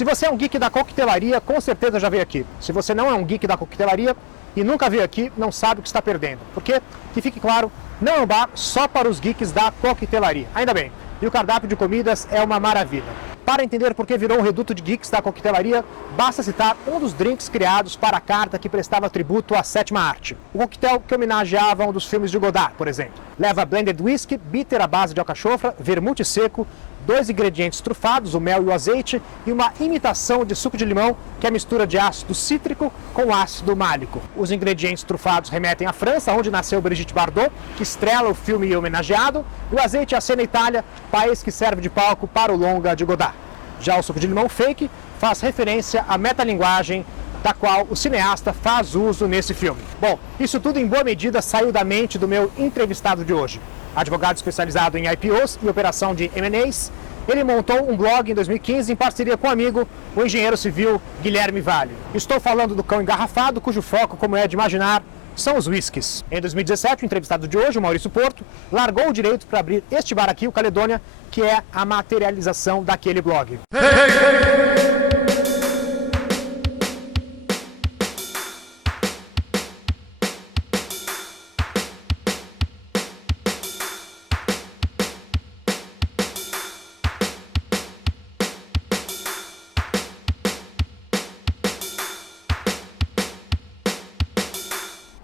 Se você é um geek da coquetelaria, com certeza já veio aqui. Se você não é um geek da coquetelaria e nunca veio aqui, não sabe o que está perdendo. Porque, que fique claro, não é um bar só para os geeks da coquetelaria. Ainda bem. E o cardápio de comidas é uma maravilha. Para entender por que virou um reduto de geeks da coquetelaria, basta citar um dos drinks criados para a carta que prestava tributo à sétima arte. O coquetel que homenageava um dos filmes de Godard, por exemplo. Leva blended whisky, bitter à base de alcachofra, vermute seco, 2 ingredientes trufados, o mel e o azeite, e uma imitação de suco de limão, que é a mistura de ácido cítrico com ácido málico. Os ingredientes trufados remetem à França, onde nasceu Brigitte Bardot, que estrela o filme homenageado, e o azeite é a cena Itália, país que serve de palco para o longa de Godard. Já o suco de limão fake faz referência à metalinguagem da qual o cineasta faz uso nesse filme. Bom, isso tudo em boa medida saiu da mente do meu entrevistado de hoje. Advogado especializado em IPOs e operação de M&As, ele montou um blog em 2015 em parceria com um amigo, o engenheiro civil Guilherme Vale. Estou falando do Cão Engarrafado, cujo foco, como é de imaginar, são os whiskies. Em 2017, o entrevistado de hoje, o Maurício Porto, largou o direito para abrir este bar aqui, o Caledônia, que é a materialização daquele blog.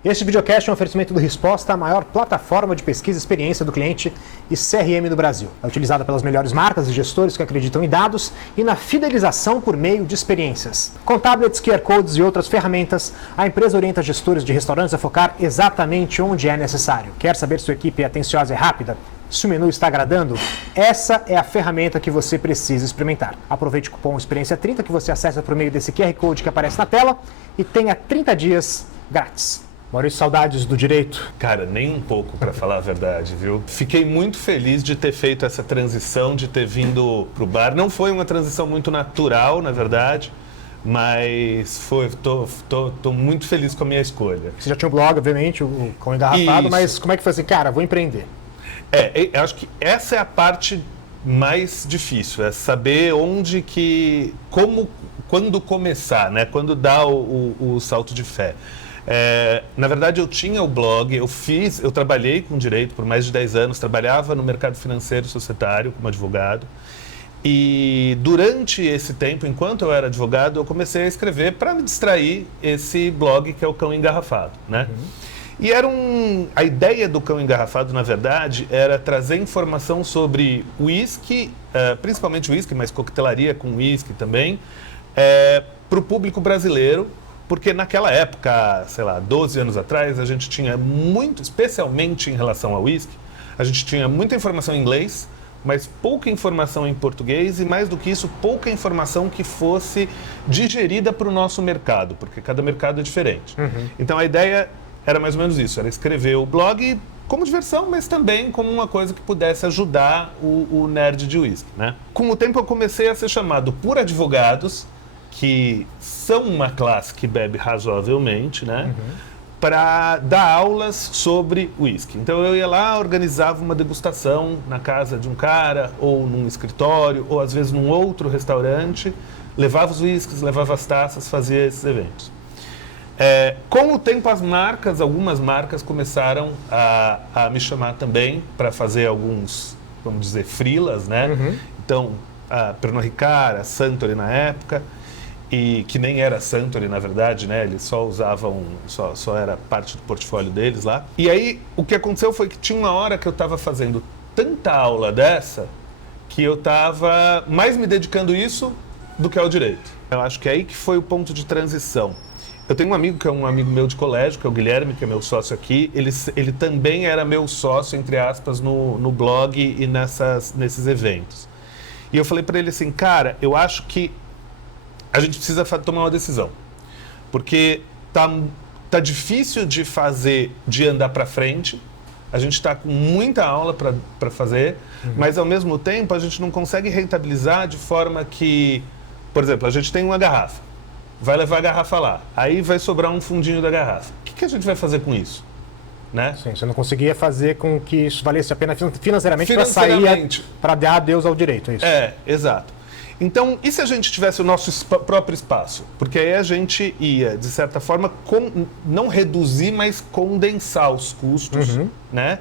Este videocast é um oferecimento do Resposta, a maior plataforma de pesquisa e experiência do cliente e CRM do Brasil. É utilizada pelas melhores marcas e gestores que acreditam em dados e na fidelização por meio de experiências. Com tablets, QR Codes e outras ferramentas, a empresa orienta gestores de restaurantes a focar exatamente onde é necessário. Quer saber se sua equipe é atenciosa e rápida? Se o menu está agradando, essa é a ferramenta que você precisa experimentar. Aproveite o cupom Experiência30 que você acessa por meio desse QR Code que aparece na tela e tenha 30 dias grátis. Maurício, saudades do direito? Cara, nem um pouco, para falar a verdade, viu? Fiquei muito feliz de ter feito essa transição, de ter vindo pro bar. Não foi uma transição muito natural, na verdade, mas tô muito feliz com a minha escolha. Você já tinha um blog, obviamente, o Cão Engarrafado, Isso. Mas como é que foi assim, cara, vou empreender? Eu acho que essa é a parte mais difícil, é saber onde que, quando começar, né? Quando dar o salto de fé. Na verdade, eu tinha o blog, eu trabalhei com direito por mais de 10 anos, trabalhava no mercado financeiro societário como advogado. E durante esse tempo, enquanto eu era advogado, eu comecei a escrever para me distrair esse blog que é o Cão Engarrafado, né? E a ideia do Cão Engarrafado, na verdade, era trazer informação sobre uísque, principalmente uísque, mas coquetelaria com uísque também, para o público brasileiro. Porque naquela época, sei lá, 12 anos atrás, a gente tinha muito, especialmente em relação ao whisky, a gente tinha muita informação em inglês, mas pouca informação em português e, mais do que isso, pouca informação que fosse digerida para o nosso mercado, porque cada mercado é diferente. Então a ideia era mais ou menos isso, era escrever o blog como diversão, mas também como uma coisa que pudesse ajudar o nerd de whisky, né? Com o tempo eu comecei a ser chamado por advogados, que são uma classe que bebe razoavelmente, né? Para dar aulas sobre uísque. Então eu ia lá, organizava uma degustação na casa de um cara, ou num escritório, ou às vezes num outro restaurante, levava os uísques, levava as taças, fazia esses eventos. Com o tempo, algumas marcas começaram a me chamar também para fazer alguns, vamos dizer, freelas, né? Então, a Pernod Ricard, a Suntory na época, e que nem era Suntory, na verdade, né? Eles só usavam, só era parte do portfólio deles lá. E aí, o que aconteceu foi que tinha uma hora que eu estava fazendo tanta aula dessa que eu estava mais me dedicando a isso do que ao direito. Eu acho que é aí que foi o ponto de transição. Eu tenho um amigo que é um amigo meu de colégio, que é o Guilherme, que é meu sócio aqui. Ele também era meu sócio, entre aspas, no blog e nesses eventos. E eu falei para ele assim, cara, eu acho que a gente precisa tomar uma decisão, porque tá difícil de andar para frente, a gente está com muita aula para fazer, mas ao mesmo tempo a gente não consegue rentabilizar de forma que, por exemplo, a gente tem uma garrafa, vai levar a garrafa lá, aí vai sobrar um fundinho da garrafa. O que a gente vai fazer com isso? Né? Sim, você não conseguia fazer com que isso valesse a pena financeiramente. Para sair, para dar adeus ao direito, é isso? Exato. Então, e se a gente tivesse o nosso próprio espaço? Porque aí a gente ia, de certa forma, não reduzir, mas condensar os custos, né?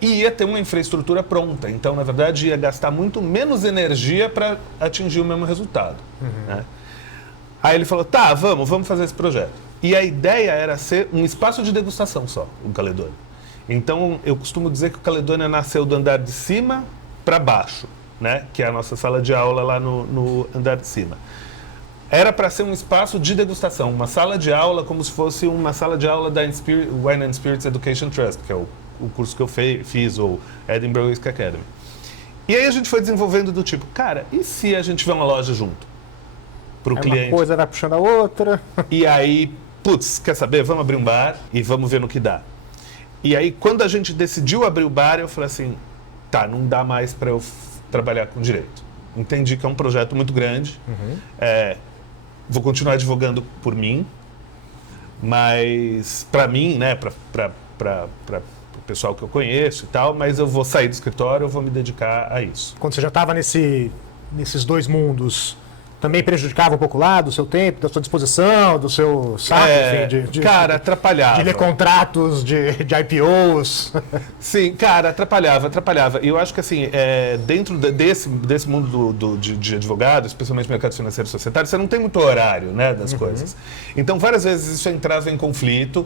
E ia ter uma infraestrutura pronta. Então, na verdade, ia gastar muito menos energia para atingir o mesmo resultado. Né? Aí ele falou, tá, vamos fazer esse projeto. E a ideia era ser um espaço de degustação só, o Caledônia. Então, eu costumo dizer que o Caledônia nasceu do andar de cima para baixo, né? Que é a nossa sala de aula lá no andar de cima. Era para ser um espaço de degustação, uma sala de aula como se fosse uma sala de aula da Wine and Spirits Education Trust, que é o curso que eu fiz, ou Edinburgh Whisky Academy. E aí a gente foi desenvolvendo do tipo, cara, e se a gente tiver uma loja junto? Para o cliente. Uma coisa vai puxando a outra. E aí, putz, quer saber? Vamos abrir um bar e vamos ver no que dá. E aí, quando a gente decidiu abrir o bar, eu falei assim, tá, não dá mais para eu trabalhar com direito. Entendi que é um projeto muito grande. Vou continuar advogando por mim, mas para mim, né, para o pessoal que eu conheço e tal, mas eu vou sair do escritório, eu vou me dedicar a isso. Quando você já estava nesses dois mundos, também prejudicava um pouco lá do seu tempo, da sua disposição, do seu saco, enfim, cara, atrapalhava. De ler contratos, de IPOs. Sim, cara, atrapalhava. E eu acho que assim, dentro desse mundo de advogado, especialmente mercado financeiro e societário, você não tem muito horário, né, das coisas. Então, várias vezes isso entrava em conflito.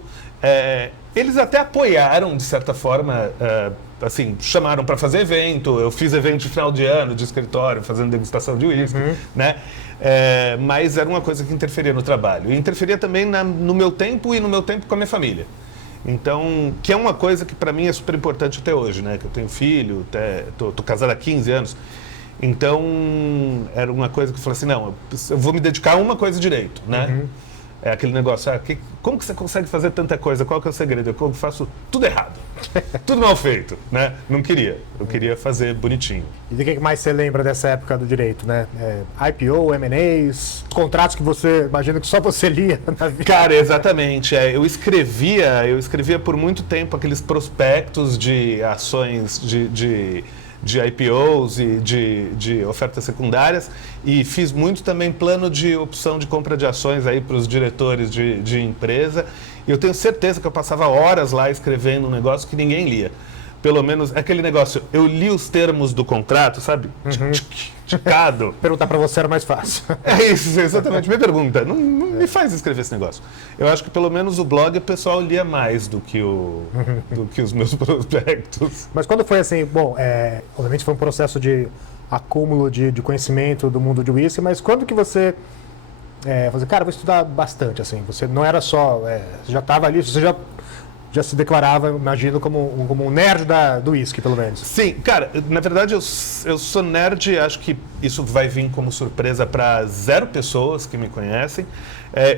Eles até apoiaram, de certa forma, assim, chamaram para fazer evento. Eu fiz evento de final de ano, de escritório, fazendo degustação de uísque, né? Mas era uma coisa que interferia no trabalho. E interferia também no meu tempo e no meu tempo com a minha família. Então, que é uma coisa que para mim é super importante até hoje, né? Que eu tenho filho, tô casado há 15 anos. Então, era uma coisa que eu falei assim, não, eu vou me dedicar a uma coisa direito, né? É aquele negócio, como que você consegue fazer tanta coisa? Qual que é o segredo? Eu faço tudo errado, tudo mal feito, né? Não queria, eu queria fazer bonitinho. E do que mais você lembra dessa época do direito, né? IPO, M&As, contratos que você, imagina que só você lia na vida. Cara, exatamente. Eu escrevia por muito tempo aqueles prospectos de ações de IPOs e de ofertas secundárias, e fiz muito também plano de opção de compra de ações aí para os diretores de empresa, e eu tenho certeza que eu passava horas lá escrevendo um negócio que ninguém lia. Pelo menos aquele negócio, eu li os termos do contrato, sabe? Ticado. Perguntar para você era mais fácil. É isso, exatamente. Me pergunta, não me faz escrever esse negócio. Eu acho que pelo menos o blog o pessoal lia mais do que os meus prospectos. Mas quando foi assim, bom, obviamente foi um processo de acúmulo de conhecimento do mundo de whisky, mas quando que você falou, cara, vou estudar bastante, assim, você não era só, você já estava ali, você já se declarava, imagino, como um nerd do whisky, pelo menos. Sim, cara, na verdade eu sou nerd, acho que isso vai vir como surpresa para 0 pessoas que me conhecem.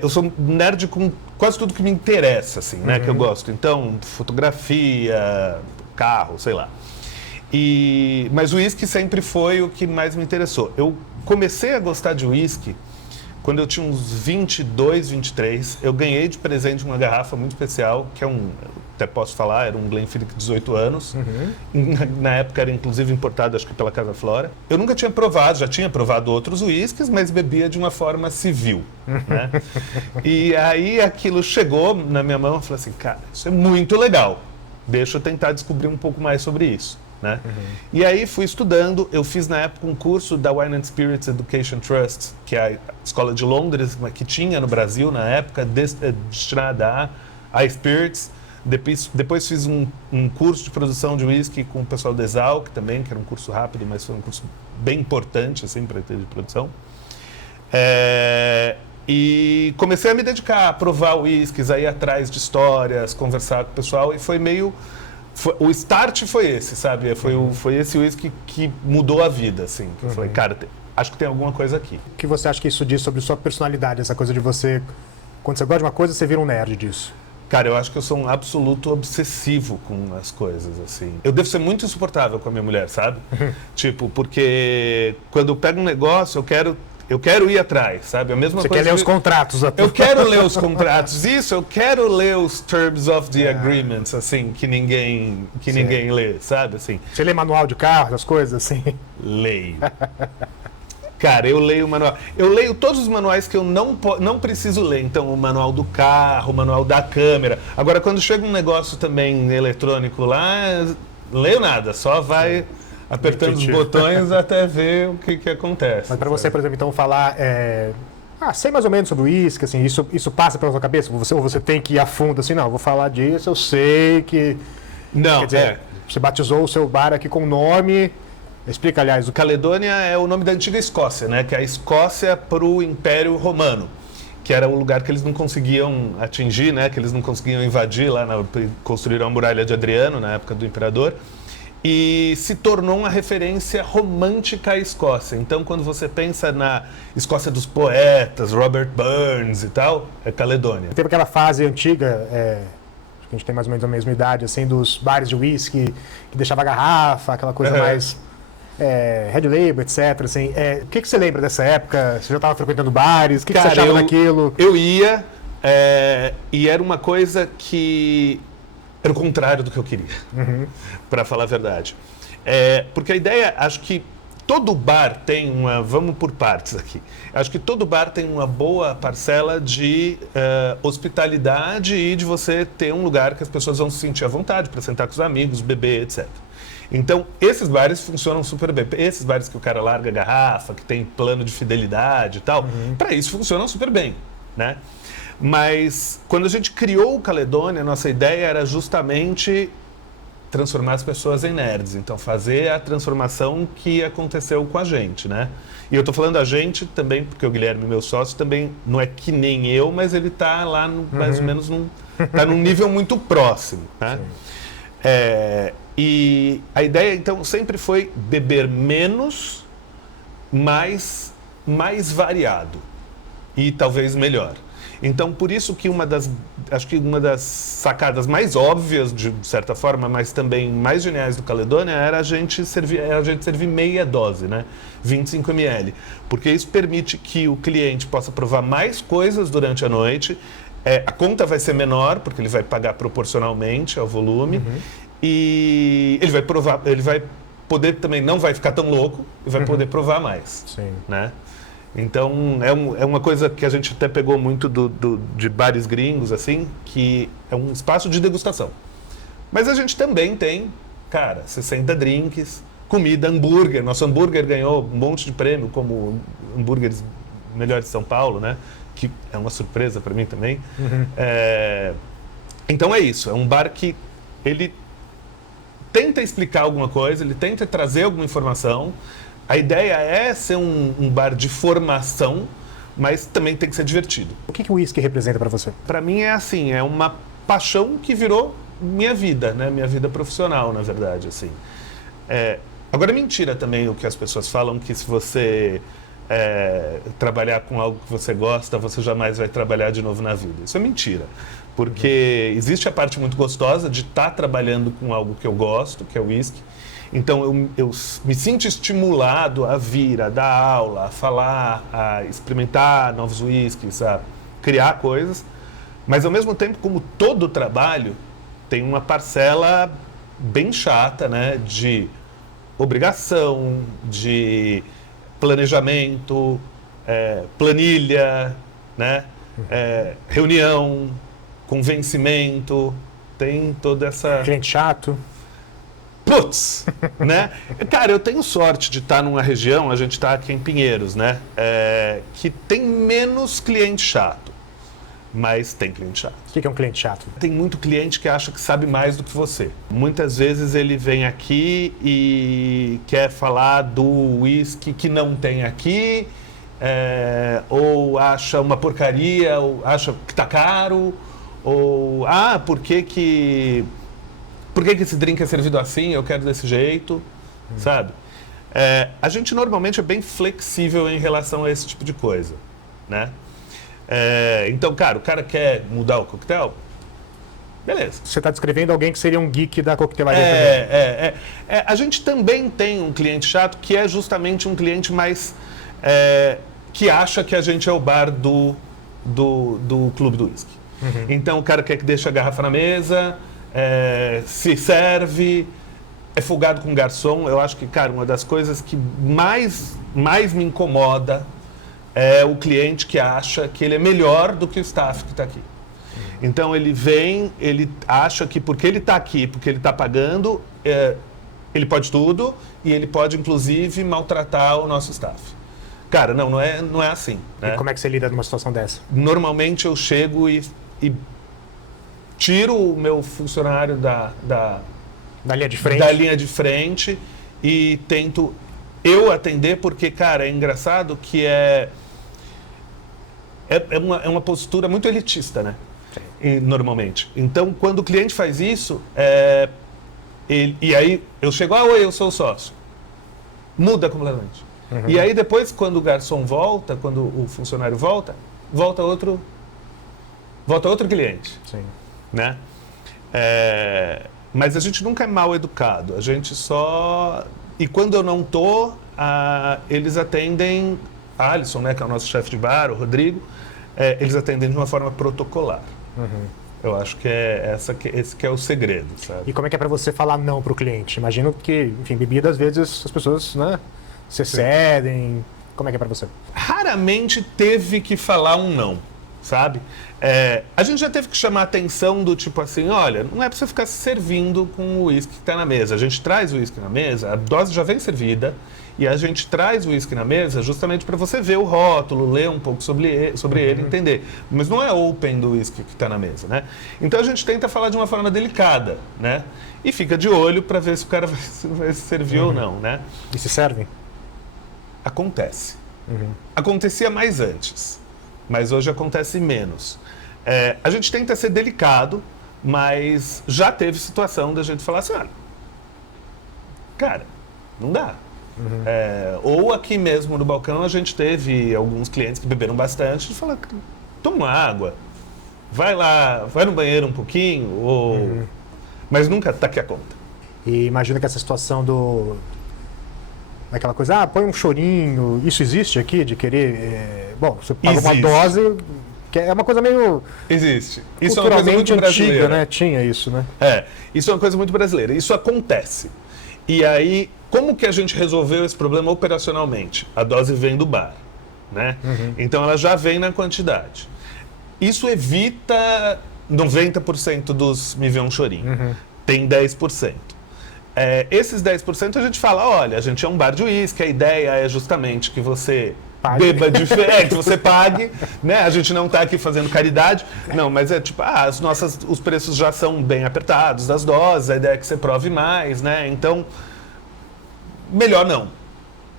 Eu sou nerd com quase tudo que me interessa, assim, né, que eu gosto. Então, fotografia, carro, sei lá. Mas o whisky sempre foi o que mais me interessou. Eu comecei a gostar de whisky quando eu tinha uns 22, 23, eu ganhei de presente uma garrafa muito especial, que até posso falar, era um Glenfiddich 18 anos. Na época era inclusive importado, acho que pela Casa Flora. Eu nunca tinha provado, já tinha provado outros uísques, mas bebia de uma forma civil, né? E aí aquilo chegou na minha mão e falei assim, cara, isso é muito legal, deixa eu tentar descobrir um pouco mais sobre isso. Né? E aí fui estudando, eu fiz na época um curso da Wine and Spirits Education Trust, que é a escola de Londres, que tinha no Brasil na época, destinada a Spirits. Depois fiz um curso de produção de whisky com o pessoal da Exalc também, que era um curso rápido, mas foi um curso bem importante assim, para ter de produção. E comecei a me dedicar a provar whiskies, a ir atrás de histórias, conversar com o pessoal, e foi meio... O start foi esse, sabe? Foi esse whisky que mudou a vida, assim. Eu falei, cara, acho que tem alguma coisa aqui. O que você acha que isso diz sobre sua personalidade? Essa coisa de você, quando você gosta de uma coisa, você vira um nerd disso? Cara, eu acho que eu sou um absoluto obsessivo com as coisas, assim. Eu devo ser muito insuportável com a minha mulher, sabe? Tipo, porque quando eu pego um negócio, eu quero ir atrás, sabe? A mesma Você coisa. Quer ler os contratos até. Eu quero ler os contratos. Isso, eu quero ler os terms of the agreements, assim, que ninguém lê, sabe? Assim. Você lê manual de carro, essas coisas, assim? Leio. Cara, eu leio o manual. Eu leio todos os manuais que eu não preciso ler. Então, o manual do carro, o manual da câmera. Agora, quando chega um negócio também eletrônico lá, leio nada. Só vai apertando os botões até ver o que acontece. Mas para você, por exemplo, então falar... sei mais ou menos sobre o uísque, assim, isso passa pela sua cabeça? Ou você tem que ir a fundo, assim, não, eu vou falar disso, eu sei que... Não, quer dizer, você batizou o seu bar aqui com nome... Explica, aliás. O Caledônia é o nome da antiga Escócia, né? Que é a Escócia para o Império Romano, que era o lugar que eles não conseguiam atingir, né? Que eles não conseguiam invadir lá, construíram a muralha de Adriano na época do imperador, e se tornou uma referência romântica à Escócia. Então, quando você pensa na Escócia dos poetas, Robert Burns e tal, é Caledônia. Teve aquela fase antiga, acho que a gente tem mais ou menos a mesma idade, assim, dos bares de whisky que deixava a garrafa, aquela coisa mais... Red Label, etc. Assim, o que você lembra dessa época? Você já estava frequentando bares? O que você achava daquilo? Eu ia, e era uma coisa que era o contrário do que eu queria, para falar a verdade. Porque a ideia, acho que todo bar tem uma... Vamos por partes aqui. Acho que todo bar tem uma boa parcela de hospitalidade e de você ter um lugar que as pessoas vão se sentir à vontade para sentar com os amigos, beber, etc. Então, esses bares funcionam super bem. Esses bares que o cara larga a garrafa, que tem plano de fidelidade e tal, para isso funcionam super bem, né? Mas, quando a gente criou o Caledônia, a nossa ideia era justamente transformar as pessoas em nerds. Então, fazer a transformação que aconteceu com a gente, né? E eu tô falando a gente também, porque o Guilherme, meu sócio, também não é que nem eu, mas ele tá lá mais ou menos tá num nível muito próximo, né? E a ideia, então, sempre foi beber menos, mas mais variado e talvez melhor. Então, por isso que acho que uma das sacadas mais óbvias, de certa forma, mas também mais geniais do Caledônia, era a gente servir meia dose, né? 25 ml. Porque isso permite que o cliente possa provar mais coisas durante a noite. A conta vai ser menor, porque ele vai pagar proporcionalmente ao volume. E ele vai poder também, não vai ficar tão louco, e vai poder provar mais. Sim. Né? Então, é uma coisa que a gente até pegou muito de bares gringos, assim, que é um espaço de degustação. Mas a gente também tem, 60 drinks, comida, hambúrguer. Nosso hambúrguer ganhou um monte de prêmio, como hambúrgueres melhores de São Paulo, né? Que é uma surpresa para mim também. Então é isso, é um bar que ele tenta explicar alguma coisa, ele tenta trazer alguma informação. A ideia é ser um bar de formação, mas também tem que ser divertido. O que o whisky representa para você? Para mim é assim, é uma paixão que virou minha vida, né? Minha vida profissional, na verdade, assim. Agora é mentira também o que as pessoas falam, que se você trabalhar com algo que você gosta, você jamais vai trabalhar de novo na vida. Isso é mentira. Porque existe a parte muito gostosa de estar trabalhando com algo que eu gosto, que é o whisky. Então, eu me sinto estimulado a vir, a dar aula, a falar, a experimentar novos whiskies, a criar coisas. Mas, ao mesmo tempo, como todo trabalho, tem uma parcela bem chata, né? De obrigação, de planejamento, planilha, né? Reunião, convencimento, tem toda essa... Cliente chato. Putz, né? Cara, eu tenho sorte de estar numa região, a gente está aqui em Pinheiros, né? Que tem menos cliente chato, mas tem cliente chato. O que é um cliente chato? Tem muito cliente que acha que sabe mais do que você. Muitas vezes ele vem aqui e quer falar do whisky que não tem aqui, ou acha uma porcaria, ou acha que tá caro, ou por que esse drink é servido assim, eu quero desse jeito, sabe? A gente normalmente é bem flexível em relação a esse tipo de coisa, né? Então, o cara quer mudar o coquetel, beleza. Você está descrevendo alguém que seria um geek da coquetelaria também. A gente também tem um cliente chato que é justamente um cliente mais... que acha que a gente é o bar do clube do whisky. Então, o cara quer que deixe a garrafa na mesa... se serve, é folgado com o garçom. Eu acho que, uma das coisas que mais mais me incomoda é o cliente que acha que ele é melhor do que o staff que está aqui. Então ele vem, ele acha que porque ele está aqui, porque ele está pagando, ele pode tudo e ele pode inclusive maltratar o nosso staff. Cara, não é assim. Né? E como é que você lida numa situação dessa? Normalmente eu chego e tiro o meu funcionário da linha de frente? Da linha de frente e tento eu atender, porque, cara, é engraçado que é uma postura muito elitista, né? Normalmente. Então, quando o cliente faz isso, e aí eu chego, oi, eu sou o sócio. Muda completamente. E aí depois, quando o garçom volta, quando o funcionário volta outro cliente. Sim. Né? Mas a gente nunca é mal educado. A gente só... E quando eu não tô, eles atendem... A Alisson, né, que é o nosso chefe de bar, o Rodrigo, eles atendem de uma forma protocolar. Eu acho que esse que é o segredo, sabe? E como é que é para você falar não para o cliente? Imagino que, enfim, bebida, às vezes, as pessoas, né, se excedem. Como é que é para você? Raramente teve que falar um não, sabe? A gente já teve que chamar a atenção do tipo assim, olha, não é para você ficar se servindo com o uísque que está na mesa. A gente traz o uísque na mesa, a dose já vem servida, e a gente traz o uísque na mesa justamente para você ver o rótulo, ler um pouco sobre ele, entender. Mas não é open do uísque que está na mesa, né? Então a gente tenta falar de uma forma delicada, né? E fica de olho para ver se o cara vai se servir ou não, né? E se servem? Acontece. Acontecia mais antes, mas hoje acontece menos. A gente tenta ser delicado, mas já teve situação da gente falar assim, olha, cara, não dá. Ou aqui mesmo no balcão a gente teve alguns clientes que beberam bastante e falaram, toma água, vai lá, vai no banheiro um pouquinho, mas nunca tá aqui a conta. E imagina que essa situação daquela coisa, põe um chorinho, isso existe aqui, de querer... bom, você paga uma dose, que é uma coisa meio... Existe. Isso é uma coisa muito brasileira. Antiga, né? Tinha isso, né? Isso é uma coisa muito brasileira. Isso acontece. E aí, como que a gente resolveu esse problema operacionalmente? A dose vem do bar, né? Então ela já vem na quantidade. Isso evita 90% dos me vê um chorinho. Tem 10%. Esses 10% a gente fala, olha, a gente é um bar de uísque, a ideia é justamente que você beba diferente, que você pague, né? A gente não está aqui fazendo caridade, não, mas é tipo, os preços já são bem apertados das doses, a ideia é que você prove mais, né? Então, melhor não.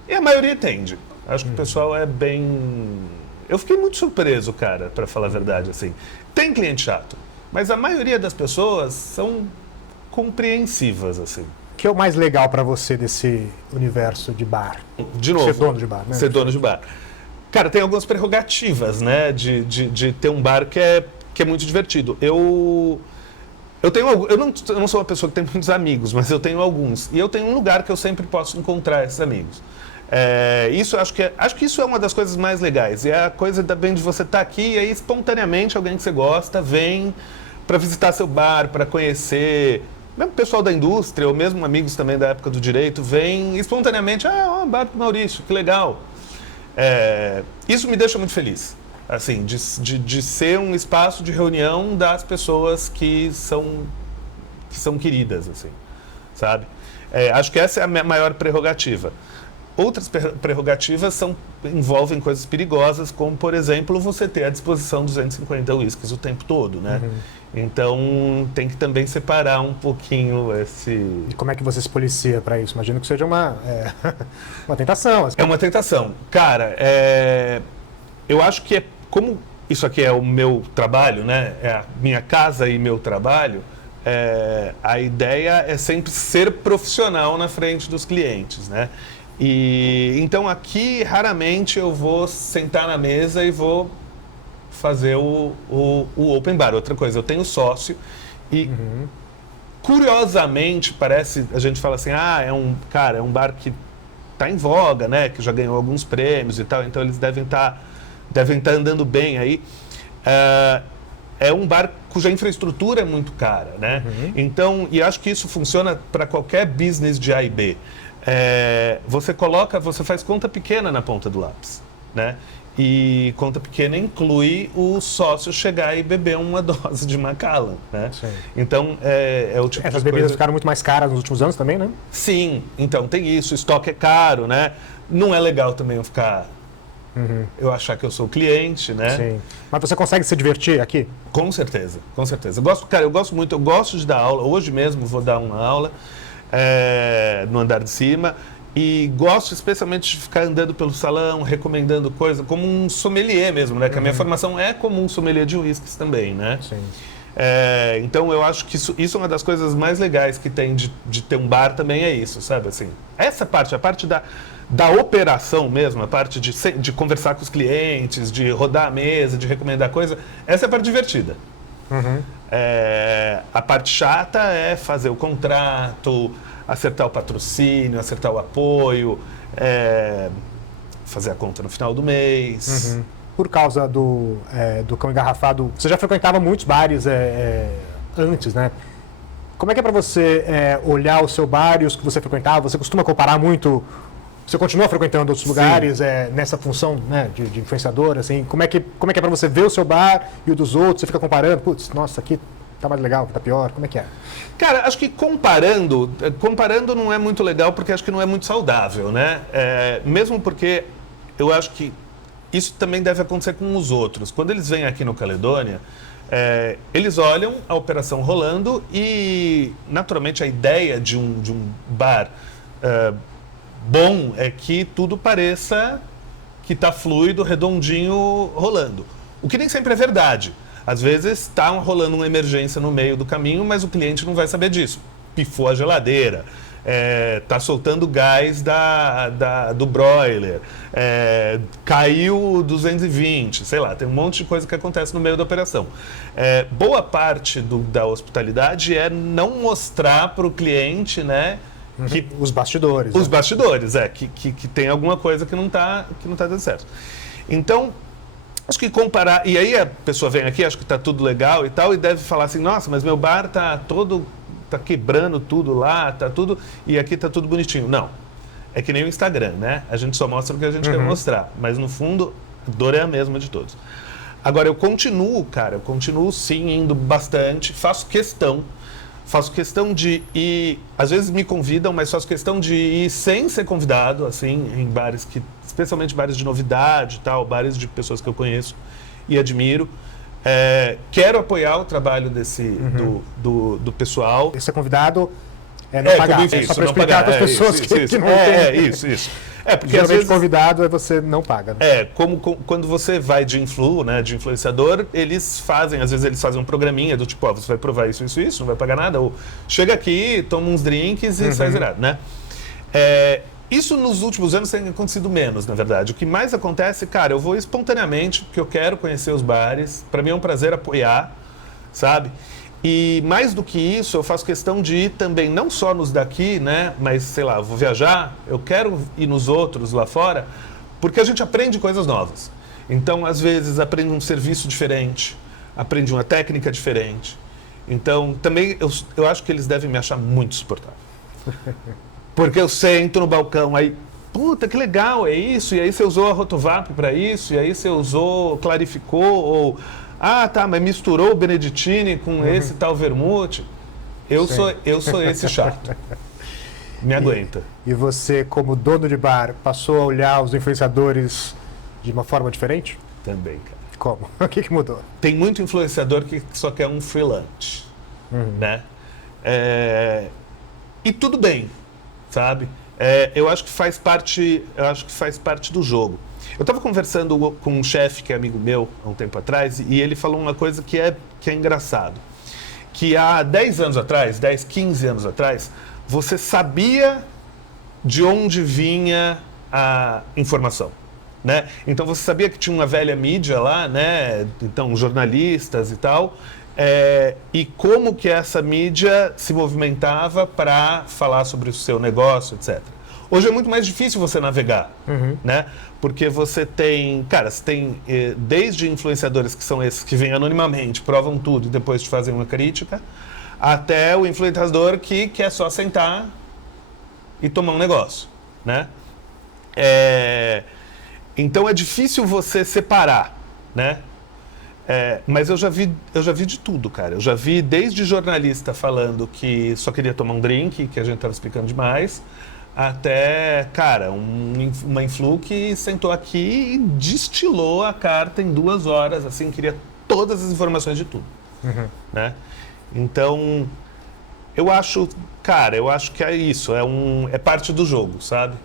E a maioria entende. Acho que o pessoal é bem... Eu fiquei muito surpreso, cara, para falar a verdade, assim. Tem cliente chato, mas a maioria das pessoas são compreensivas, assim. O que é o mais legal para você desse universo de bar? De novo, ser dono de bar, né? Ser dono de bar. Cara, tem algumas prerrogativas, né? De ter um bar que é muito divertido. Eu não sou uma pessoa que tem muitos amigos, mas eu tenho alguns. E eu tenho um lugar que eu sempre posso encontrar esses amigos. Acho que isso é uma das coisas mais legais. E é a coisa também de você estar aqui e aí espontaneamente alguém que você gosta vem para visitar seu bar, para conhecer... Mesmo o pessoal da indústria, ou mesmo amigos também da época do direito, vem espontaneamente, bar do Maurício, que legal. Isso me deixa muito feliz, assim, de ser um espaço de reunião das pessoas que são queridas, assim, sabe? Acho que essa é a maior prerrogativa. Outras prerrogativas envolvem coisas perigosas, como, por exemplo, você ter à disposição 250 uísques o tempo todo, né? Então, tem que também separar um pouquinho esse... E como é que você se policia para isso? Imagino que seja uma tentação. É uma tentação. Cara, eu acho que como isso aqui é o meu trabalho, né? É a minha casa e meu trabalho, a ideia é sempre ser profissional na frente dos clientes, né? E então aqui raramente eu vou sentar na mesa e vou fazer o open bar. Outra coisa, eu tenho sócio e curiosamente parece, a gente fala assim, é um bar que está em voga, né, que já ganhou alguns prêmios e tal, então eles devem estar andando bem aí. É um bar cuja infraestrutura é muito cara, né? Então, e acho que isso funciona para qualquer business de A e B. Você faz conta pequena na ponta do lápis, né? E conta pequena inclui o sócio chegar e beber uma dose de Macallan, né? Sim. Então, é o tipo Essas de bebidas coisa... ficaram muito mais caras nos últimos anos também, né? Sim, então tem isso, o estoque é caro, né? Não é legal também eu ficar... Eu achar que eu sou o cliente, né? Sim. Mas você consegue se divertir aqui? Com certeza, com certeza. Eu gosto muito, eu gosto de dar aula. Hoje mesmo vou dar uma aula no andar de cima. E gosto especialmente de ficar andando pelo salão, recomendando coisa, como um sommelier mesmo, né? Que a minha formação é como um sommelier de whiskies também, né? Sim. Então eu acho que isso é uma das coisas mais legais que tem de ter um bar também, é isso, sabe? Assim, essa parte, a parte da operação mesmo, a parte de conversar com os clientes, de rodar a mesa, de recomendar coisa, essa é a parte divertida. A parte chata é fazer o contrato, acertar o patrocínio, acertar o apoio, fazer a conta no final do mês. Por causa do Cão Engarrafado, você já frequentava muitos bares antes, né? Como é que é para você olhar o seu bar e os que você frequentava? Você costuma comparar muito? Você continua frequentando outros lugares nessa função, né, de influenciador? Assim, como é que é para você ver o seu bar e o dos outros? Você fica comparando? Putz, nossa, aqui tá mais legal, aqui tá pior. Como é que é? Cara, acho que comparando não é muito legal porque acho que não é muito saudável, né? Mesmo porque eu acho que isso também deve acontecer com os outros. Quando eles vêm aqui no Caledônia, eles olham a operação rolando e, naturalmente, a ideia de um bar bom é que tudo pareça que está fluido, redondinho, rolando. O que nem sempre é verdade. Às vezes está rolando uma emergência no meio do caminho, mas o cliente não vai saber disso. Pifou a geladeira, está soltando gás do broiler, caiu 220, sei lá, tem um monte de coisa que acontece no meio da operação. Boa parte da hospitalidade é não mostrar para o cliente, né, os bastidores. Os bastidores, que tem alguma coisa que não tá dando certo. Então, acho que comparar... E aí a pessoa vem aqui, acho que está tudo legal e tal, e deve falar assim, nossa, mas meu bar tá quebrando tudo lá, tá tudo... E aqui tá tudo bonitinho. Não. É que nem o Instagram, né? A gente só mostra o que a gente quer mostrar. Mas, no fundo, a dor é a mesma de todos. Agora, eu continuo sim indo bastante, faço questão de ir, às vezes me convidam, mas faço questão de ir sem ser convidado, assim, em bares especialmente bares de novidade e tal, bares de pessoas que eu conheço e admiro. Quero apoiar o trabalho do pessoal. Ser convidado não pagar, só para explicar para as pessoas que não têm. Isso. Porque geralmente às vezes, convidado você não paga. Né? Como quando você vai de né, de influenciador, às vezes eles fazem um programinha do tipo, você vai provar isso, não vai pagar nada, ou chega aqui, toma uns drinks e sai zerado, né? Isso nos últimos anos tem acontecido menos, na verdade. O que mais acontece, cara, eu vou espontaneamente, porque eu quero conhecer os bares, para mim é um prazer apoiar, sabe? E mais do que isso, eu faço questão de ir também, não só nos daqui, né? Mas, sei lá, vou viajar, eu quero ir nos outros lá fora, porque a gente aprende coisas novas. Então, às vezes, aprende um serviço diferente, aprende uma técnica diferente. Então, também, eu acho que eles devem me achar muito suportável. Porque eu sento no balcão, aí, puta, que legal, é isso, e aí você usou a Rotovap para isso, e aí você clarificou, ou... tá, mas misturou o Benedictine com esse tal vermute. Eu sou esse chato. Me aguenta. E você, como dono de bar, passou a olhar os influenciadores de uma forma diferente? Também, cara. Como? O que mudou? Tem muito influenciador que só quer um free lunch, né? E tudo bem, sabe? Eu acho que faz parte do jogo. Eu estava conversando com um chefe que é amigo meu há um tempo atrás e ele falou uma coisa que é engraçado. Que há 10 anos atrás, 10, 15 anos atrás, você sabia de onde vinha a informação, né? Então você sabia que tinha uma velha mídia lá, né? Então jornalistas e tal, e como que essa mídia se movimentava para falar sobre o seu negócio, etc. Hoje é muito mais difícil você navegar, né? Porque você tem desde influenciadores que são esses que vêm anonimamente, provam tudo e depois te fazem uma crítica, até o influenciador que quer só sentar e tomar um negócio, né? Então é difícil você separar, né? Mas eu já vi de tudo, cara. Eu já vi desde jornalista falando que só queria tomar um drink, que a gente estava explicando demais, até, cara, uma influ que sentou aqui e destilou a carta em 2 horas, assim, queria todas as informações de tudo, né? Então, eu acho que é isso, é parte do jogo, sabe?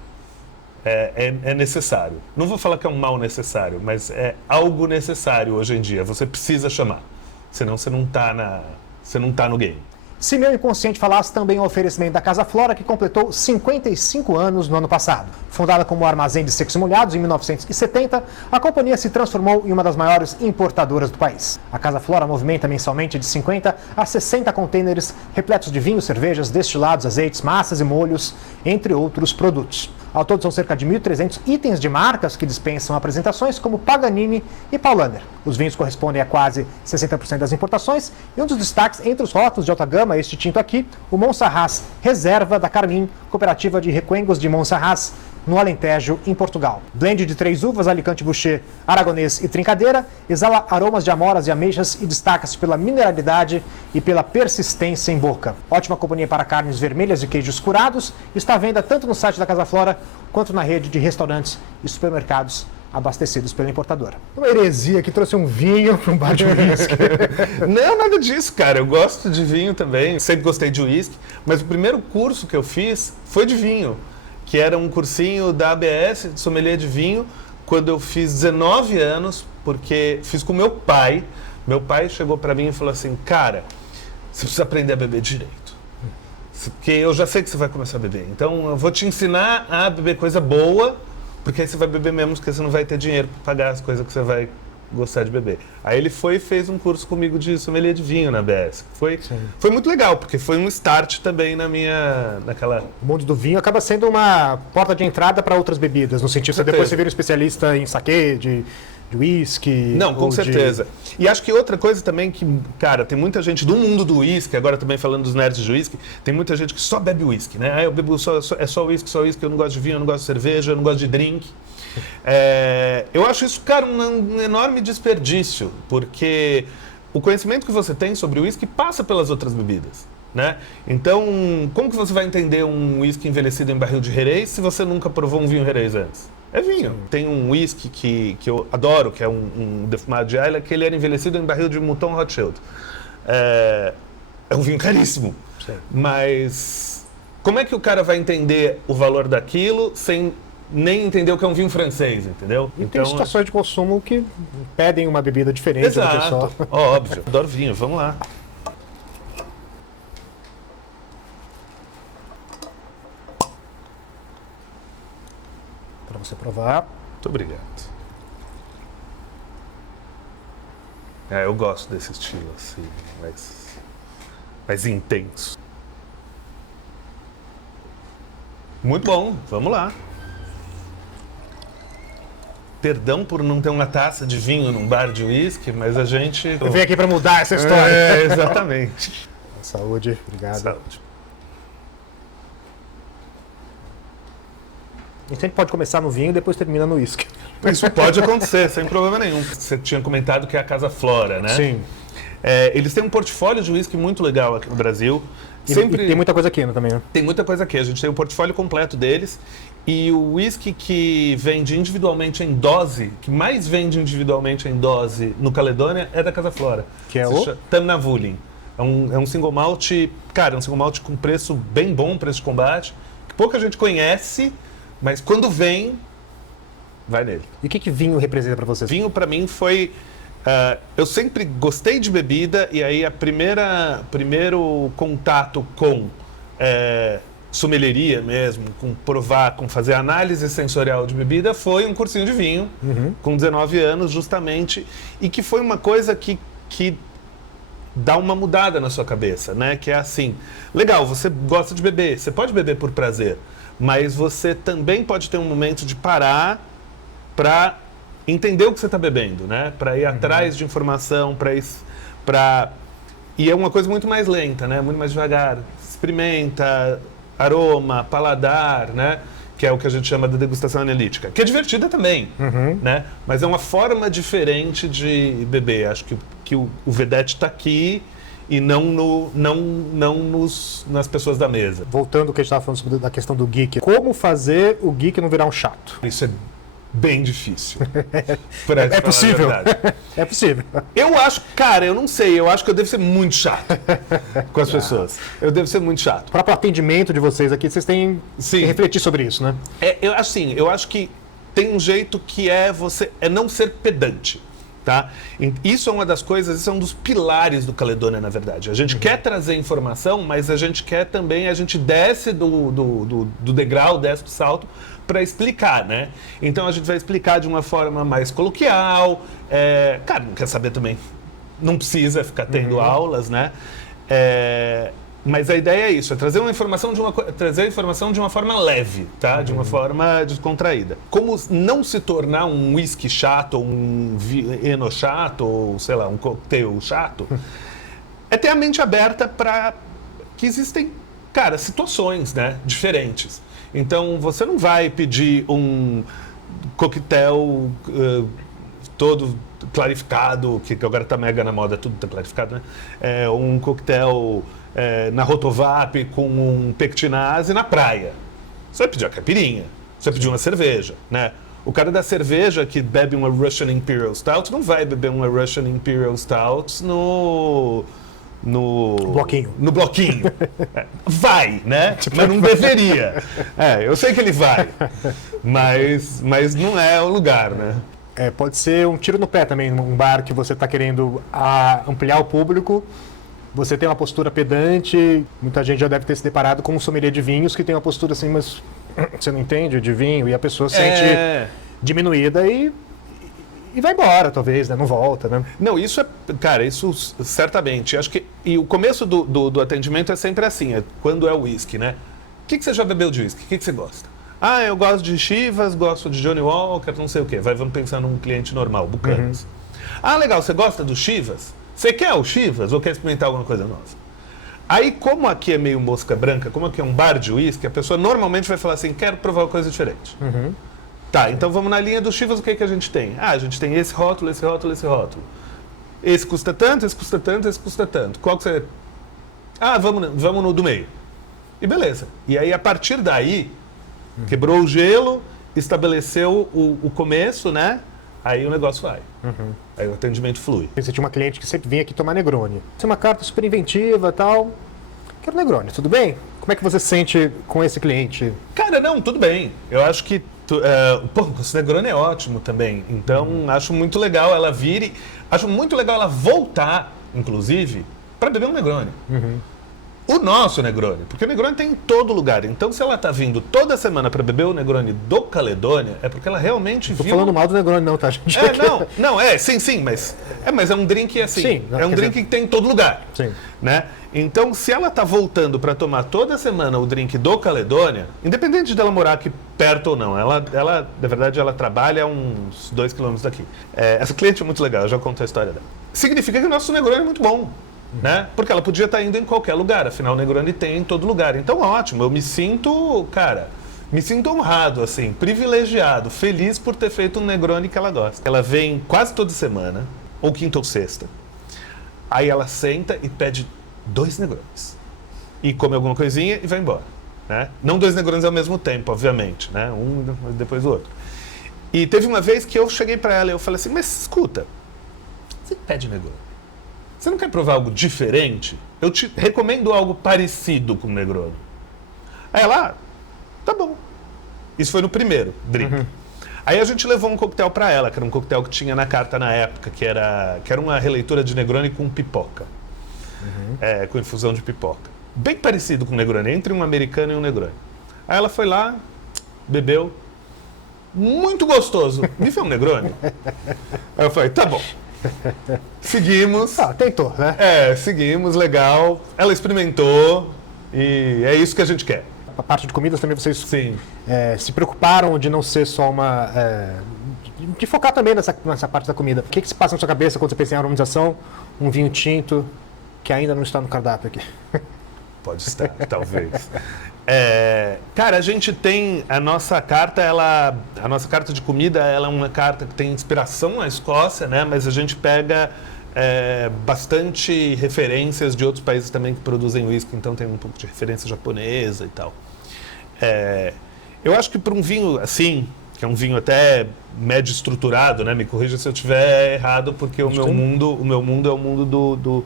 É necessário. Não vou falar que é um mal necessário, mas é algo necessário hoje em dia. Você precisa chamar, senão você não tá no game. Se meu inconsciente falasse, também o oferecimento da Casa Flora, que completou 55 anos no ano passado. Fundada como armazém de secos e molhados em 1970, a companhia se transformou em uma das maiores importadoras do país. A Casa Flora movimenta mensalmente de 50 a 60 contêineres repletos de vinhos, cervejas, destilados, azeites, massas e molhos, entre outros produtos. Ao todo, são cerca de 1.300 itens de marcas que dispensam apresentações como Paganini e Paulaner. Os vinhos correspondem a quase 60% das importações e um dos destaques entre os rótulos de alta gama, este tinto aqui, o Monserrat Reserva da Carmin, cooperativa de recuengos de Monserrat, no Alentejo, em Portugal. Blend de 3 uvas, Alicante Bouschet, Aragonês e Trincadeira, exala aromas de amoras e ameixas e destaca-se pela mineralidade e pela persistência em boca. Ótima companhia para carnes vermelhas e queijos curados, está à venda tanto no site da Casa Flora quanto na rede de restaurantes e supermercados abastecidos pela importadora. Uma heresia que trouxe um vinho para um bar de uísque. Não, nada disso, cara. Eu gosto de vinho também, sempre gostei de uísque, mas o primeiro curso que eu fiz foi de vinho, que era um cursinho da ABS, de sommelier de vinho, quando eu fiz 19 anos, porque fiz com meu pai. Meu pai chegou para mim e falou assim, cara, você precisa aprender a beber direito, porque eu já sei que você vai começar a beber, então eu vou te ensinar a beber coisa boa, porque aí você vai beber mesmo, porque você não vai ter dinheiro para pagar as coisas que você vai gostar de beber. Aí ele foi e fez um curso comigo de sommelier de vinho na ABS. Foi muito legal, porque foi um start também naquela... O mundo do vinho acaba sendo uma porta de entrada para outras bebidas, no sentido que depois você vira um especialista em saquê, de whisky. Não, com certeza. E acho que outra coisa também que, cara, tem muita gente do mundo do whisky, agora também falando dos nerds de whisky, tem muita gente que só bebe whisky, né? Ah, eu bebo só whisky, eu não gosto de vinho, eu não gosto de cerveja, eu não gosto de drink. Eu acho isso, cara, um enorme desperdício, porque o conhecimento que você tem sobre o whisky passa pelas outras bebidas, né? Então, como que você vai entender um whisky envelhecido em barril de Jerez se você nunca provou um vinho Jerez antes? É vinho. Sim. Tem um whisky que eu adoro, que é um defumado de Islay, que ele era envelhecido em barril de Mouton Rothschild. É um vinho caríssimo. Sim. Mas como é que o cara vai entender o valor daquilo sem nem entender o que é um vinho francês, entendeu? E então, tem situações de consumo que pedem uma bebida diferente. Exato, do pessoal. Óbvio. Adoro vinho, vamos lá. Para você provar. Muito obrigado. Eu gosto desse estilo assim, mais intenso. Muito bom, vamos lá. Perdão por não ter uma taça de vinho num bar de uísque, mas a gente... Eu vim aqui para mudar essa história. Exatamente. Saúde, obrigado. Saúde. A gente sempre pode começar no vinho e depois termina no uísque. Isso pode acontecer, sem problema nenhum. Você tinha comentado que é a Casa Flora, né? Sim. Eles têm um portfólio de uísque muito legal aqui no Brasil. E tem muita coisa aqui, né, também, né? Tem muita coisa aqui. A gente tem o portfólio completo deles. E o whisky que vende individualmente em dose, que mais vende individualmente em dose no Caledônia, é da Casa Flora. Que é o? Tamnavulin. É um single malt, cara, um single malt com preço bem bom, preço de combate, que pouca gente conhece, mas quando vem, vai nele. E o que vinho representa para você? Vinho, para mim, foi... eu sempre gostei de bebida, e aí primeiro contato com sommelieria mesmo, com provar, com fazer análise sensorial de bebida, foi um cursinho de vinho, com 19 anos, justamente, e que foi uma coisa que dá uma mudada na sua cabeça, né? Que é assim, legal, você gosta de beber, você pode beber por prazer, mas você também pode ter um momento de parar para entender o que você está bebendo, né? Para ir atrás de informação, e é uma coisa muito mais lenta, né? Muito mais devagar. Experimenta, aroma, paladar, né? Que é o que a gente chama de degustação analítica, que é divertida também, né? Mas é uma forma diferente de beber. Acho que o vedete está aqui e não nas pessoas da mesa. Voltando ao que a gente estava falando sobre a questão do geek, como fazer o geek não virar um chato? Isso é bem difícil. É possível. É possível. Eu acho, cara, eu não sei, eu acho que eu devo ser muito chato com as pessoas. Eu devo ser muito chato. O próprio atendimento de vocês aqui, vocês têm que refletir sobre isso, né? Eu acho que tem um jeito que é não ser pedante. Tá? Isso é uma das coisas, isso é um dos pilares do Caledonia, na verdade. A gente quer trazer informação, mas a gente quer também, a gente desce do degrau, desce do salto para explicar, né? Então a gente vai explicar de uma forma mais coloquial. Cara, não quer saber também, não precisa ficar tendo aulas, né? Mas a ideia é isso, é trazer trazer a informação de uma forma leve, tá? De uma forma descontraída. Como não se tornar um whisky chato, ou um eno chato, ou sei lá, um cocktail chato, é ter a mente aberta para que existem, cara, situações, né, diferentes. Então você não vai pedir um coquetel todo clarificado, que agora está mega na moda, tudo está clarificado, né? Um coquetel na Rotovap com um pectinase na praia. Você vai pedir uma caipirinha, você vai pedir uma cerveja, né? O cara da cerveja que bebe uma Russian Imperial Stout não vai beber uma Russian Imperial Stout no bloquinho. No bloquinho. Vai, né? Mas não deveria. Eu sei que ele vai, mas não é o lugar, né? Pode ser um tiro no pé também, um bar que você está querendo ampliar o público. Você tem uma postura pedante, muita gente já deve ter se deparado com um sommelier de vinhos que tem uma postura assim, mas você não entende de vinho, e a pessoa se sente diminuída e vai embora, talvez, né? Não volta, né? Não, isso certamente. Acho que o começo do atendimento é sempre assim, quando é o whisky, né? O que você já bebeu de whisky? O que você gosta? Eu gosto de Chivas, gosto de Johnny Walker, não sei o quê. Vamos pensar num cliente normal, Buchanan's. Legal, você gosta do Chivas? Você quer o Chivas ou quer experimentar alguma coisa nova? Aí, como aqui é meio mosca branca, como aqui é um bar de uísque, a pessoa normalmente vai falar assim, quero provar uma coisa diferente. Tá, então vamos na linha dos Chivas, o que a gente tem? A gente tem esse rótulo, esse rótulo, esse rótulo. Esse custa tanto, esse custa tanto, esse custa tanto. Qual que você... vamos no do meio. E beleza. E aí, a partir daí, quebrou o gelo, estabeleceu o começo, né? Aí o negócio vai. Aí o atendimento flui. Você tinha uma cliente que sempre vinha aqui tomar Negroni. Você é uma carta super inventiva e tal. Quero Negroni, tudo bem? Como é que você se sente com esse cliente? Cara, não, tudo bem. Eu acho que esse Negroni é ótimo também. Então, acho muito legal ela vir acho muito legal ela voltar, inclusive, para beber um Negroni. O nosso Negroni, porque o Negroni tem em todo lugar. Então, se ela tá vindo toda semana para beber o Negroni do Caledonia, é porque ela realmente viu... Tô falando mal do Negroni não, tá, gente? Sim, mas é um drink assim. Sim, é um drink que tem em todo lugar. Sim. Né? Então, se ela tá voltando para tomar toda semana o drink do Caledonia, independente dela morar aqui perto ou não, ela na verdade, ela trabalha uns 2 km daqui. Essa cliente é muito legal, eu já conto a história dela. Significa que o nosso Negroni é muito bom. Né? Porque ela podia estar indo em qualquer lugar, afinal o Negroni tem em todo lugar. Então, ótimo, eu me sinto honrado, assim, privilegiado, feliz por ter feito um Negroni que ela gosta. Ela vem quase toda semana, ou quinta ou sexta, aí ela senta e pede 2 Negronis. E come alguma coisinha e vai embora. Né? Não 2 Negronis ao mesmo tempo, obviamente, né? Um depois do outro. E teve uma vez que eu cheguei para ela e eu falei assim, mas escuta, você pede Negroni? Você não quer provar algo diferente? Eu te recomendo algo parecido com o Negroni. Aí ela, tá bom. Isso foi no primeiro drink. Aí a gente levou um coquetel para ela, que era um coquetel que tinha na carta na época, que era uma releitura de Negroni com pipoca. Com infusão de pipoca. Bem parecido com o Negroni, entre um americano e um Negroni. Aí ela foi lá, bebeu. Muito gostoso. Me fez um Negroni? Aí eu falei, tá bom. Seguimos. Tentou, né? Seguimos, legal. Ela experimentou e é isso que a gente quer. A parte de comidas também vocês Sim. Se preocuparam de não ser só uma... de focar também nessa parte da comida. O que se passa na sua cabeça quando você pensa em harmonização, um vinho tinto que ainda não está no cardápio aqui? Pode estar, talvez. Cara, a gente tem a nossa carta, a nossa carta de comida, ela é uma carta que tem inspiração na Escócia, né? Mas a gente pega bastante referências de outros países também que produzem whisky, então tem um pouco de referência japonesa e tal. Eu acho que para um vinho assim, que é um vinho até médio estruturado, né? Me corrija se eu estiver errado, porque o meu mundo é o mundo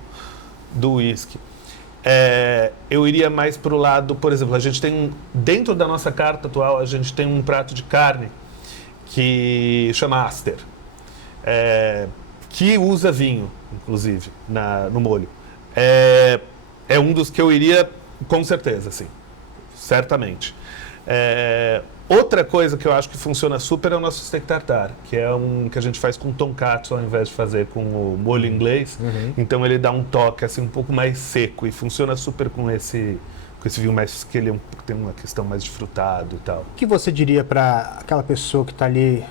do whisky. Eu iria mais para o lado, por exemplo, a gente tem dentro da nossa carta atual, a gente tem um prato de carne que chama Aster, que usa vinho, inclusive, no molho. É um dos que eu iria com certeza, sim, certamente. Outra coisa que eu acho que funciona super é o nosso steak tartare, que é um que a gente faz com tonkatsu ao invés de fazer com o molho inglês. Então ele dá um toque assim um pouco mais seco e funciona super com esse vinho mais que ele tem uma questão mais de frutado e tal. O que você diria para aquela pessoa que está ali,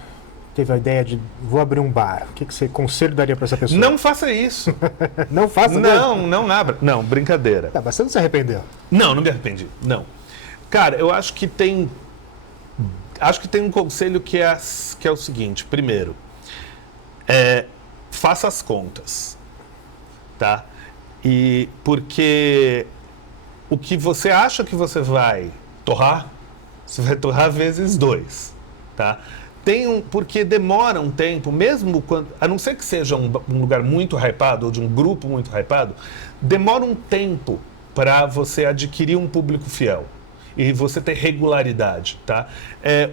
teve a ideia de vou abrir um bar? O que você conselho daria para essa pessoa? Não faça isso. Não faça? Não abra. Não, brincadeira. Mas você não se arrependeu? Não me arrependi. Não. Cara, eu acho que tem um conselho que é o seguinte. Primeiro, faça as contas, tá? E porque o que você acha que você vai torrar vezes 2, tá? Porque demora um tempo, mesmo quando, a não ser que seja um lugar muito hypado ou de um grupo muito hypado, demora um tempo para você adquirir um público fiel e você ter regularidade, tá?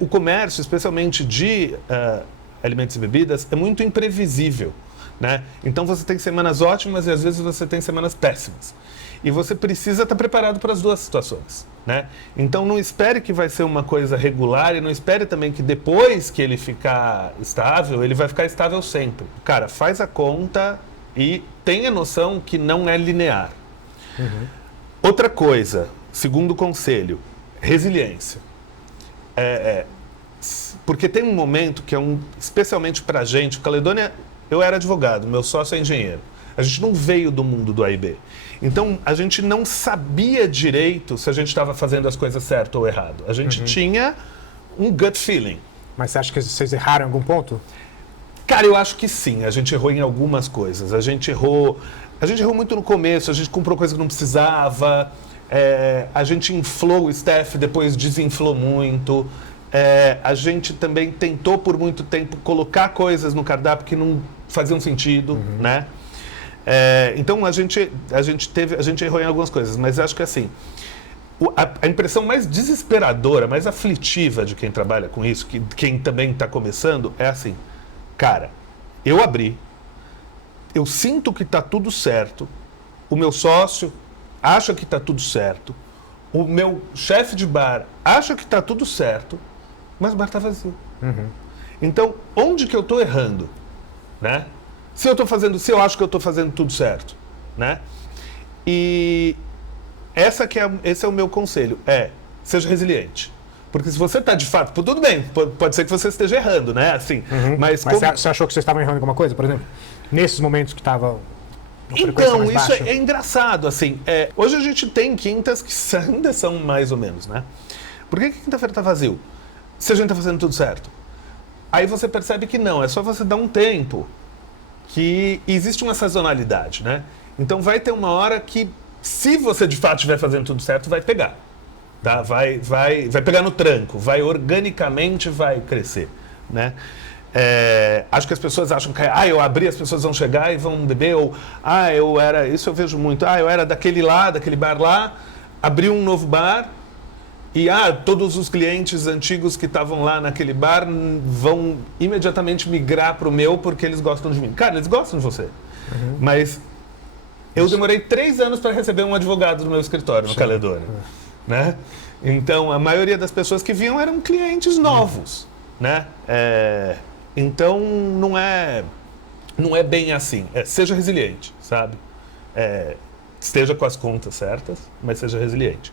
O comércio, especialmente de alimentos e bebidas, é muito imprevisível, né? Então você tem semanas ótimas e às vezes você tem semanas péssimas. E você precisa estar preparado para as duas situações, né? Então não espere que vai ser uma coisa regular e não espere também que depois que ele ficar estável, ele vai ficar estável sempre. Cara, faz a conta e tenha noção que não é linear. Outra coisa, segundo conselho, resiliência. Porque tem um momento que especialmente para a gente, Caledônia, eu era advogado, meu sócio é engenheiro. A gente não veio do mundo do AIB. Então, a gente não sabia direito se a gente estava fazendo as coisas certo ou errado. A gente tinha um gut feeling. Mas você acha que vocês erraram em algum ponto? Cara, eu acho que sim. A gente errou em algumas coisas. A gente errou muito no começo. A gente comprou coisa que não precisava. A gente inflou o staff, depois desinflou muito. A gente também tentou por muito tempo colocar coisas no cardápio que não faziam sentido, né? Então a gente errou em algumas coisas, mas acho que assim, a impressão mais desesperadora, mais aflitiva de quem trabalha com isso, quem também está começando, é assim, cara, eu abri, eu sinto que está tudo certo, o meu sócio acha que está tudo certo, o meu chefe de bar acha que está tudo certo, mas o bar está vazio. Então, onde que eu estou errando, né? Se eu acho que eu estou fazendo tudo certo, né? E esse é o meu conselho, seja resiliente. Porque se você está de fato, tudo bem, pode ser que você esteja errando, né? Assim, mas você achou que vocês estavam errando em alguma coisa, por exemplo? Nesses momentos que estava então, isso é engraçado, assim. Hoje a gente tem quintas que ainda são mais ou menos, né? Por que quinta-feira está vazio? Se a gente está fazendo tudo certo. Aí você percebe que não, é só você dar um tempo. Que existe uma sazonalidade, né? Então vai ter uma hora que, se você de fato estiver fazendo tudo certo, vai pegar, tá? Vai pegar no tranco, organicamente vai crescer, né? Acho que as pessoas acham que eu abri, as pessoas vão chegar e vão beber, ou isso eu vejo muito, eu era daquele bar lá, abri um novo bar e todos os clientes antigos que estavam lá naquele bar vão imediatamente migrar para o meu porque eles gostam de mim. Cara, eles gostam de você. Mas eu demorei 3 anos para receber um advogado no meu escritório, no Caledônia. Né? Então, a maioria das pessoas que vinham eram clientes novos. Né? Então, não é bem assim. Seja resiliente, sabe? Esteja com as contas certas, mas seja resiliente.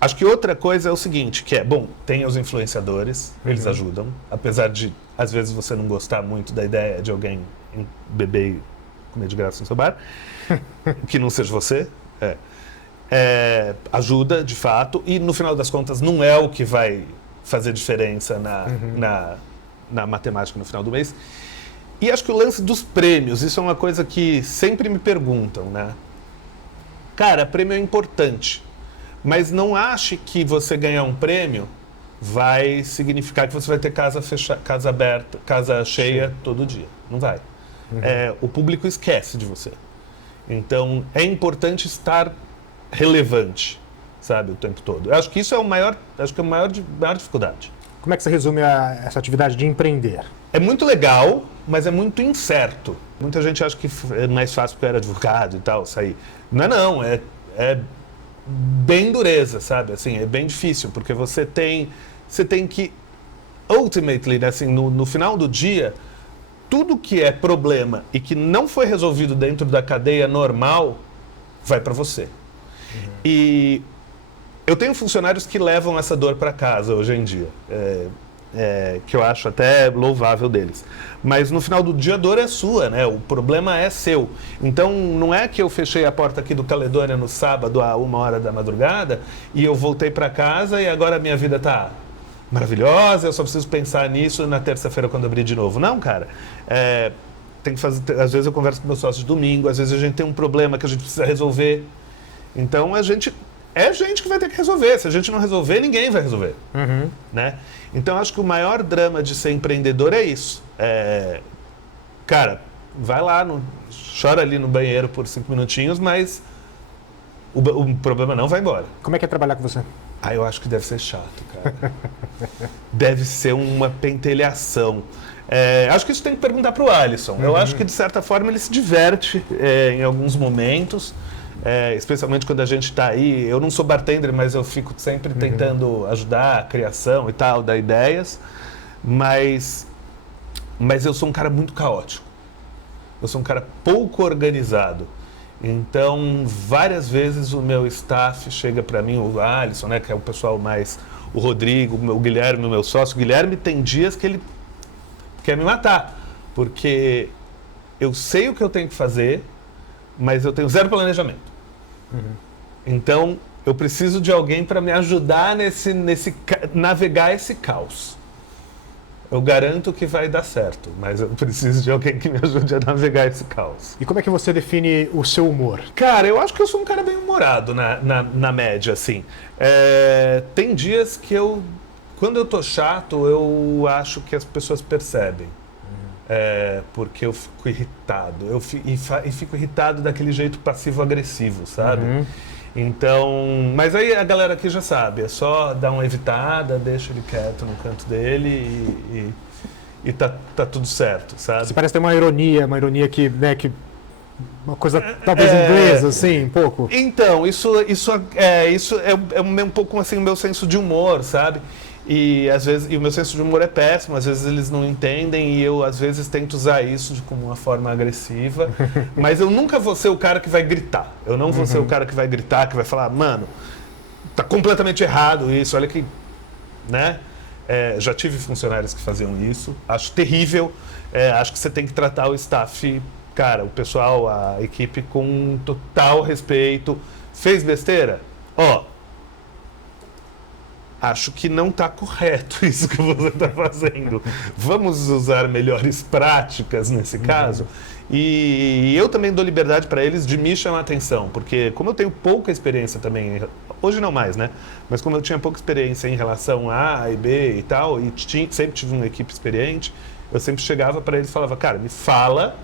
Acho que outra coisa é o seguinte, que tem os influenciadores, eles ajudam, apesar de, às vezes, você não gostar muito da ideia de alguém beber e comer de graça no seu bar, que não seja você. ajuda, de fato, e no final das contas não é o que vai fazer diferença na matemática no final do mês. E acho que o lance dos prêmios, isso é uma coisa que sempre me perguntam, né? Cara, prêmio é importante, mas não ache que você ganhar um prêmio vai significar que você vai ter casa aberta, casa cheia todo dia. Não vai. O público esquece de você. Então, é importante estar relevante, sabe, o tempo todo. Eu acho que isso é maior dificuldade. Como é que você resume essa atividade de empreender? É muito legal, mas é muito incerto. Muita gente acha que é mais fácil porque eu era advogado e tal, sair. Não é não, é bem dureza, sabe? Assim, é bem difícil, porque você tem que, ultimately, né, assim, no final do dia, tudo que é problema e que não foi resolvido dentro da cadeia normal, vai para você. E eu tenho funcionários que levam essa dor para casa hoje em dia, que eu acho até louvável deles. Mas no final do dia a dor é sua, né? O problema é seu. Então não é que eu fechei a porta aqui do Caledônia no sábado a 1h da madrugada e eu voltei para casa e agora a minha vida tá maravilhosa, eu só preciso pensar nisso na terça-feira quando abrir de novo. Não, cara. Tem que fazer. Às vezes eu converso com meus sócios de domingo, às vezes a gente tem um problema que a gente precisa resolver. Então a gente que vai ter que resolver. Se a gente não resolver, ninguém vai resolver. Né? Então acho que o maior drama de ser empreendedor é isso. Cara, vai lá, chora ali no banheiro por 5 minutinhos, mas o problema não vai embora. Como é que é trabalhar com você? Eu acho que deve ser chato, cara. Deve ser uma pentelhação. Acho que isso tem que perguntar para o Alisson. Eu acho que, de certa forma, ele se diverte em alguns momentos. Especialmente quando a gente está aí, eu não sou bartender, mas eu fico sempre tentando ajudar a criação e tal, dar ideias, mas eu sou um cara muito caótico, eu sou um cara pouco organizado, então várias vezes o meu staff chega para mim, o Alisson, né, que é o pessoal mais, o Rodrigo, o Guilherme, o meu sócio, o Guilherme tem dias que ele quer me matar, porque eu sei o que eu tenho que fazer, mas eu tenho zero planejamento. Então, eu preciso de alguém para me ajudar navegar esse caos. Eu garanto que vai dar certo, mas eu preciso de alguém que me ajude a navegar esse caos. E como é que você define o seu humor? Cara, eu acho que eu sou um cara bem humorado na média, assim. Tem dias que quando eu tô chato, eu acho que as pessoas percebem. Porque eu fico irritado. E fico irritado daquele jeito passivo-agressivo, sabe? Então, mas aí a galera aqui já sabe, é só dar uma evitada, deixa ele quieto no canto dele e tá tudo certo, sabe? Você parece ter uma ironia que, né, que uma coisa talvez inglesa, assim, um pouco. Então, isso é um pouco assim o meu senso de humor, sabe? E às vezes o meu senso de humor é péssimo, às vezes eles não entendem e eu às vezes tento usar isso como uma forma agressiva, mas eu nunca vou ser o cara que vai gritar. Eu não vou ser o cara que vai gritar, que vai falar, mano, tá completamente errado isso, olha que, né? Já tive funcionários que faziam isso, acho terrível, acho que você tem que tratar o staff, cara, o pessoal, a equipe com total respeito. Fez besteira? Acho que não está correto isso que você está fazendo. Vamos usar melhores práticas nesse caso? E eu também dou liberdade para eles de me chamar a atenção, porque como eu tenho pouca experiência também, hoje não mais, né? Mas como eu tinha pouca experiência em relação a A e B e tal, e sempre tive uma equipe experiente, eu sempre chegava para eles e falava, cara, me fala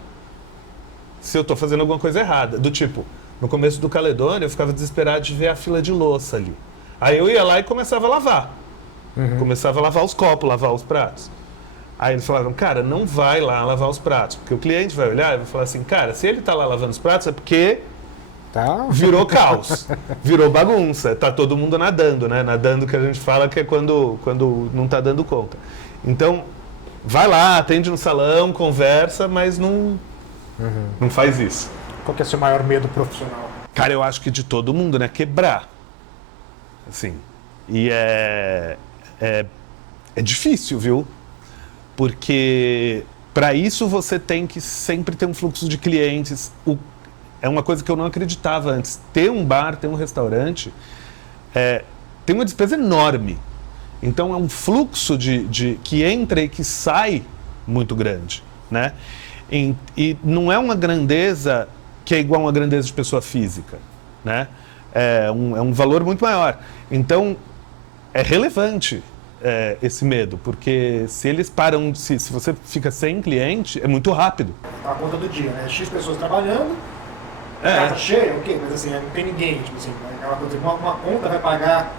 se eu estou fazendo alguma coisa errada. Do tipo, no começo do Caledônia, eu ficava desesperado de ver a fila de louça ali. Aí eu ia lá e começava a lavar. Começava a lavar os copos, lavar os pratos. Aí eles falaram, cara, não vai lá lavar os pratos, porque o cliente vai olhar e vai falar assim, cara, se ele tá lá lavando os pratos é porque virou caos, virou bagunça, tá todo mundo nadando, né? Nadando que a gente fala que é quando não tá dando conta. Então, vai lá, atende no salão, conversa, mas não faz isso. Qual que é o seu maior medo profissional? Cara, eu acho que de todo mundo, né? Quebrar. Assim, e é difícil, viu? Porque para isso você tem que sempre ter um fluxo de clientes. é uma coisa que eu não acreditava antes. Ter um bar, ter um restaurante, tem uma despesa enorme. Então é um fluxo que entra e que sai muito grande, né? E não é uma grandeza que é igual a uma grandeza de pessoa física, né? É um valor muito maior. Então é relevante esse medo, porque se eles param, se você fica sem cliente, é muito rápido. A conta do dia, né? X pessoas trabalhando, casa cheia, ok, mas assim, não tem ninguém, tipo assim, aquela coisa, uma conta vai pagar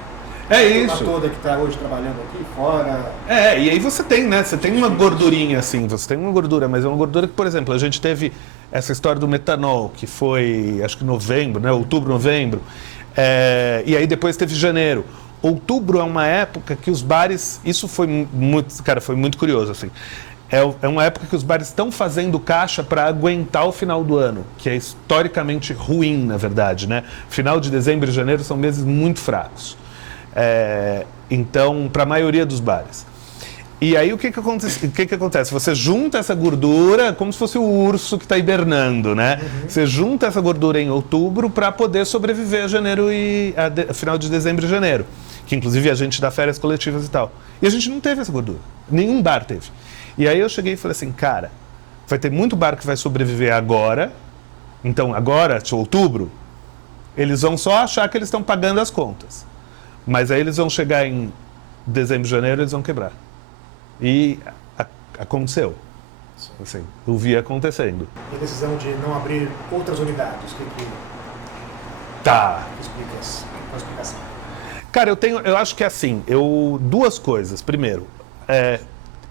isso. toda que está hoje trabalhando aqui fora. E aí você tem, né? Você tem uma gordurinha assim, você tem uma gordura, mas é uma gordura que, por exemplo, a gente teve essa história do metanol, que foi, acho que novembro, né? Outubro, novembro. E aí depois teve janeiro. Outubro é uma época que os bares, isso foi muito, cara, foi muito curioso, assim. É uma época que os bares estão fazendo caixa para aguentar o final do ano, que é historicamente ruim, na verdade, né? Final de dezembro e janeiro são meses muito fracos. Então, para a maioria dos bares. E aí, o que acontece? Você junta essa gordura como se fosse o urso que está hibernando, né? Uhum. Você junta essa gordura em outubro para poder sobreviver a janeiro a final de dezembro e janeiro. Que, inclusive, a gente dá férias coletivas e tal. E a gente não teve essa gordura. Nenhum bar teve. E aí eu cheguei e falei assim, cara, vai ter muito bar que vai sobreviver agora. Então, agora, outubro, eles vão só achar que eles estão pagando as contas. Mas aí eles vão chegar em dezembro, janeiro, eles vão quebrar. E aconteceu. Assim, eu vi acontecendo. E a decisão de não abrir outras unidades? Explica a explicação. Cara, eu acho que é assim, duas coisas. Primeiro,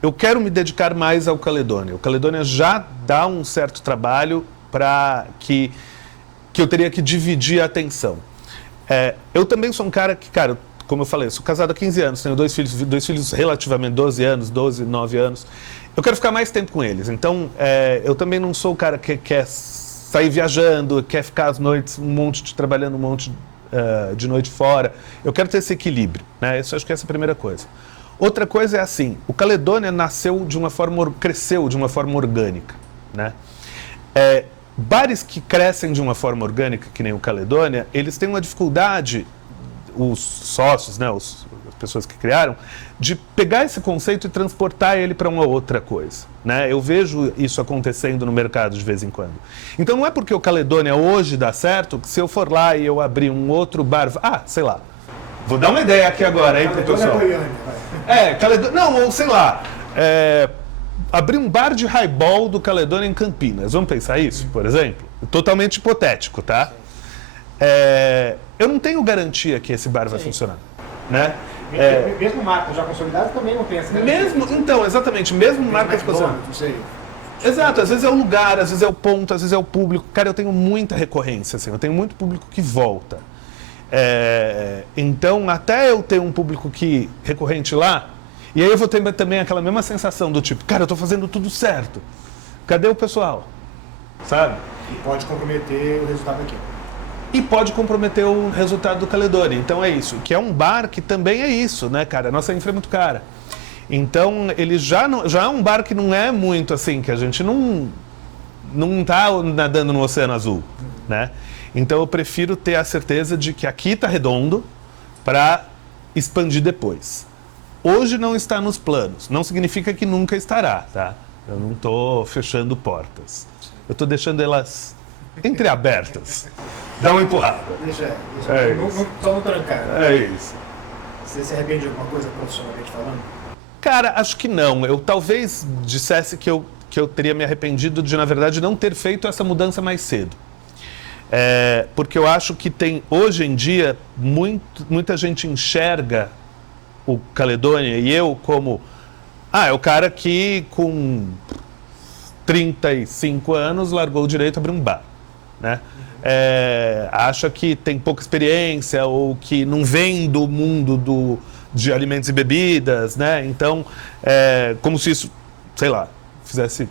eu quero me dedicar mais ao Caledônia. O Caledônia já dá um certo trabalho para que eu teria que dividir a atenção. Eu também sou um cara que, cara, como eu falei, eu sou casado há 15 anos, tenho dois filhos relativamente 12 anos, 12, 9 anos. Eu quero ficar mais tempo com eles. Então, eu também não sou o cara que quer sair viajando, quer ficar às noites trabalhando um monte de noite fora. Eu quero ter esse equilíbrio, né? Isso acho que é essa a primeira coisa. Outra coisa é assim, o Caledônia cresceu de uma forma orgânica, né? Bares que crescem de uma forma orgânica, que nem o Caledônia, eles têm uma dificuldade, os sócios, né, as pessoas que criaram, de pegar esse conceito e transportar ele para uma outra coisa, né? Eu vejo isso acontecendo no mercado de vez em quando. Então não é porque o Caledônia hoje dá certo, que se eu for lá e eu abrir um outro bar, sei lá, vou dar uma ideia aqui agora, hein, pro pessoal. Caledônia, não, ou sei lá, abrir um bar de highball do Caledônia em Campinas. Vamos pensar isso, por exemplo? Totalmente hipotético, tá? Eu não tenho garantia que esse bar vai funcionar, né? Mesmo marca já consolidada também não tem essa Então, exatamente, mesmo marcas consolidadas. Exato, às vezes é o lugar, às vezes é o ponto, às vezes é o público. Cara, eu tenho muita recorrência, assim, eu tenho muito público que volta. Então, até eu ter um público recorrente lá, e aí eu vou ter também aquela mesma sensação do tipo, cara, eu tô fazendo tudo certo. Cadê o pessoal? Sabe? E pode comprometer o resultado aqui. E pode comprometer o resultado do Caledônia. Então é isso. Que é um bar que também é isso, né, cara? A nossa infra é muito cara. Então ele já é um bar que não é muito assim, que a gente não tá nadando no Oceano Azul, né? Então eu prefiro ter a certeza de que aqui tá redondo para expandir depois. Hoje não está nos planos. Não significa que nunca estará, tá? Eu não tô fechando portas. Eu tô deixando elas entreabertas. Dá uma empurrada. Deixa só não trancar. É isso. Você se arrepende de alguma coisa profissionalmente falando? Cara, acho que não. Eu talvez dissesse que eu teria me arrependido de, na verdade, não ter feito essa mudança mais cedo. Porque eu acho que hoje em dia, muita gente enxerga o Caledônia e eu como... é o cara que com 35 anos largou o direito a abrir um bar, né? Acha que tem pouca experiência ou que não vem do mundo de alimentos e bebidas, né? Então, como se isso, sei lá, fizesse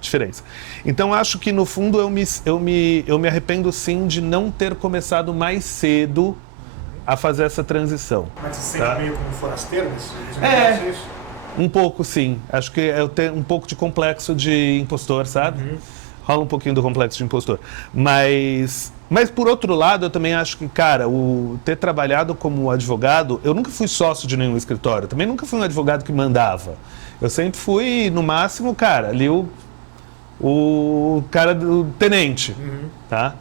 diferença. Então, acho que no fundo eu me arrependo sim de não ter começado mais cedo a fazer essa transição. Mas você sente meio como forasteiro nesse negócio, isso? Um pouco, sim. Acho que eu tenho um pouco de complexo de impostor, sabe? rola um pouquinho do complexo de impostor. Mas por outro lado, eu também acho que, cara, ter trabalhado como advogado, eu nunca fui sócio de nenhum escritório, também nunca fui um advogado que mandava. Eu sempre fui, no máximo, cara, ali o cara do tenente, tá?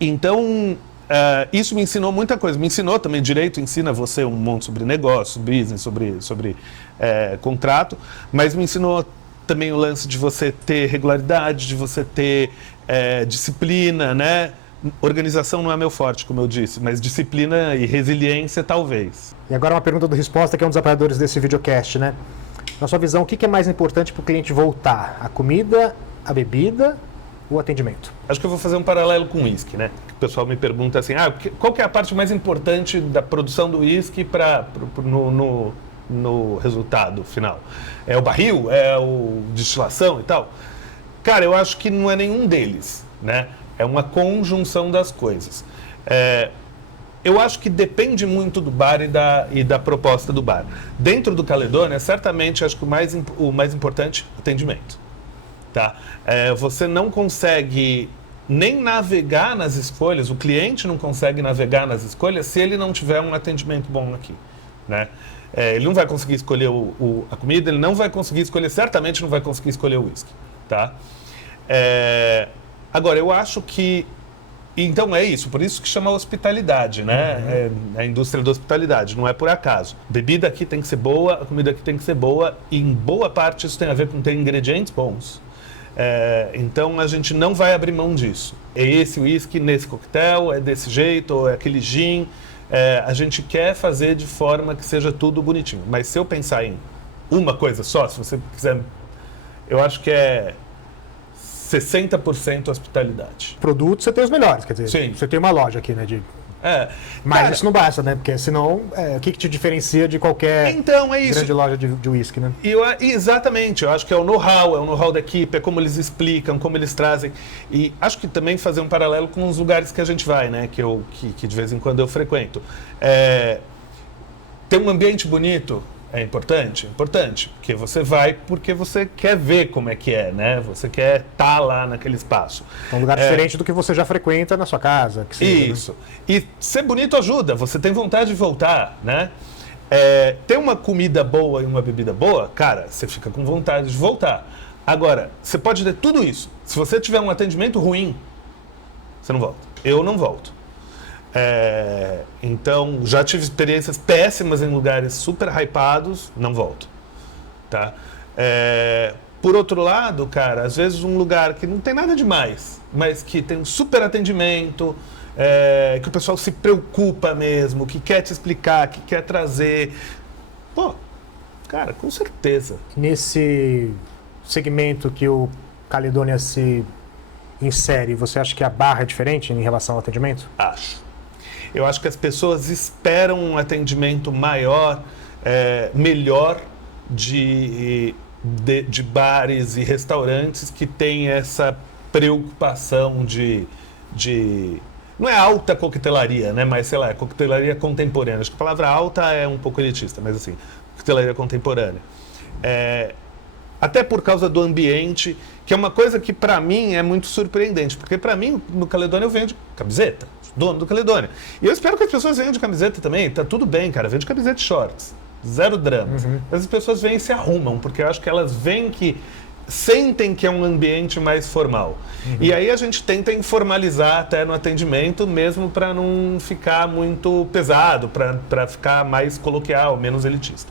Então, isso me ensinou muita coisa. Me ensinou também, direito ensina você um monte sobre negócio, business, sobre contrato, mas me ensinou também o lance de você ter regularidade, de você ter disciplina, né? Organização não é meu forte, como eu disse, mas disciplina e resiliência talvez. E agora uma pergunta do Resposta, que é um dos apoiadores desse videocast, né? Na sua visão, o que é mais importante para o cliente voltar? A comida, a bebida ou o atendimento? Acho que eu vou fazer um paralelo com o uísque, né? O pessoal me pergunta assim, qual que é a parte mais importante da produção do uísque no resultado final? É o barril? É a destilação e tal? Cara, eu acho que não é nenhum deles, né? É uma conjunção das coisas. Eu acho que depende muito do bar e da proposta do bar. Dentro do Caledônia, certamente, acho que o mais importante é o atendimento. Tá? Você não consegue nem navegar nas escolhas, o cliente não consegue navegar nas escolhas se ele não tiver um atendimento bom aqui, né? Ele não vai conseguir escolher a comida, ele não vai conseguir escolher, certamente não vai conseguir escolher o uísque, tá? Agora, eu acho que... Então é isso, por isso que chama hospitalidade, né? É a indústria da hospitalidade, não é por acaso. A bebida aqui tem que ser boa, a comida aqui tem que ser boa, e em boa parte isso tem a ver com ter ingredientes bons. Então a gente não vai abrir mão disso. É esse uísque nesse coquetel, é desse jeito, ou é aquele gin. A gente quer fazer de forma que seja tudo bonitinho. Mas se eu pensar em uma coisa só, se você quiser, eu acho que é 60% hospitalidade. Produtos você tem os melhores, quer dizer, sim, você tem uma loja aqui, né, mas cara, isso não basta, né? Porque senão, o que te diferencia de qualquer grande loja de uísque, né? Exatamente, eu acho que é o know-how da equipe, é como eles explicam, como eles trazem. E acho que também fazer um paralelo com os lugares que a gente vai, né? Que de vez em quando eu frequento. Ter um ambiente bonito é importante? Importante, porque você vai porque você quer ver como é que é, né? Você quer estar lá naquele espaço. É um lugar diferente do que você já frequenta na sua casa. Que seja, isso. Né? E ser bonito ajuda, você tem vontade de voltar, né? Ter uma comida boa e uma bebida boa, cara, você fica com vontade de voltar. Agora, você pode ter tudo isso. Se você tiver um atendimento ruim, você não volta. Eu não volto. Então, já tive experiências péssimas em lugares super hypados, não volto, tá? Por outro lado, cara, às vezes um lugar que não tem nada demais, mas que tem um super atendimento, que o pessoal se preocupa mesmo, que quer te explicar, que quer trazer, pô, cara, com certeza. Nesse segmento que o Caledônia se insere, você acha que a barra é diferente em relação ao atendimento? Acho. Eu acho que as pessoas esperam um atendimento maior, melhor de bares e restaurantes que têm essa preocupação de não é alta coquetelaria, né? Mas, sei lá, é coquetelaria contemporânea. Acho que a palavra alta é um pouco elitista, mas assim, coquetelaria contemporânea. Até por causa do ambiente, que é uma coisa que para mim é muito surpreendente, porque para mim, no Caledônia eu venho de camiseta. Dono do Caledônia. E eu espero que as pessoas venham de camiseta também. Tá tudo bem, cara. Venham de camiseta e shorts. Zero dramas. Mas as pessoas vêm e se arrumam, porque eu acho que elas veem que sentem que é um ambiente mais formal. E aí a gente tenta informalizar até no atendimento, mesmo para não ficar muito pesado, para ficar mais coloquial, menos elitista.